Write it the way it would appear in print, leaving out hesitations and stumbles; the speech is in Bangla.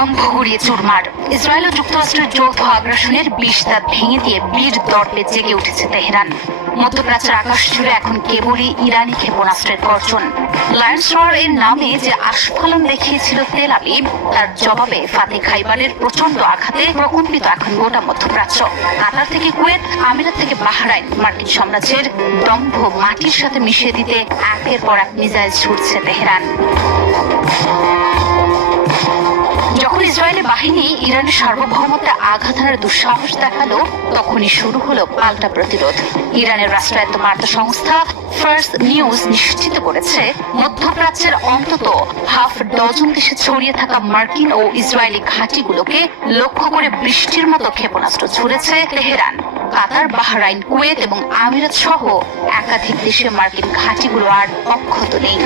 দম্ভ গুড়িয়ে চুরমার। ইসরায়েল ও যুক্তরাষ্ট্রের যৌথ আগ্রাসনের বিষ দাঁত ভেঙে দিয়ে বীর দর্পে জেগে উঠেছে তেহরান। মধ্যপ্রাচ্যের আকাশ জুড়ে এখন কেবলই ইরানি ক্ষেপণাস্ত্রের গর্জন। লায়ন্স রয়ার এর নামে যে আস্ফালন দেখিয়েছিল তেল আবিব, তার জবাবে ফাতে খাইবারের প্রচন্ড আঘাতে প্রকম্পিত এখন গোটা মধ্যপ্রাচ্য। কাতার থেকে কুয়েত, আমিরাত থেকে বাহরাইন, মার্কিন সাম্রাজ্যের দম্ভ মাটির সাথে মিশিয়ে দিতে একের পর এক মিসাইল ছুটছে তেহরান। যখন ইসরায়েলি বাহিনী ইরানের সার্বভৌমত্বে আঘাত হানার দুঃসাহস দেখালো, তখনই শুরু হলো পাল্টা প্রতিরোধ। ইরানের রাষ্ট্রায়ত্ত বার্তা সংস্থা ফার্স নিউজ নিশ্চিত করেছে, মধ্যপ্রাচ্যের অন্তত হাফ ডজন দেশে ছড়িয়ে থাকা মার্কিন ও ইসরায়েলি ঘাঁটিগুলোকে লক্ষ্য করে বৃষ্টির মতো ক্ষেপণাস্ত্র ছুড়েছে তেহরান। কাতার, বাহরাইন, কুয়েত এবং আমিরাত সহ একাধিক দেশে মার্কিন ঘাঁটিগুলো আর অক্ষত নেই।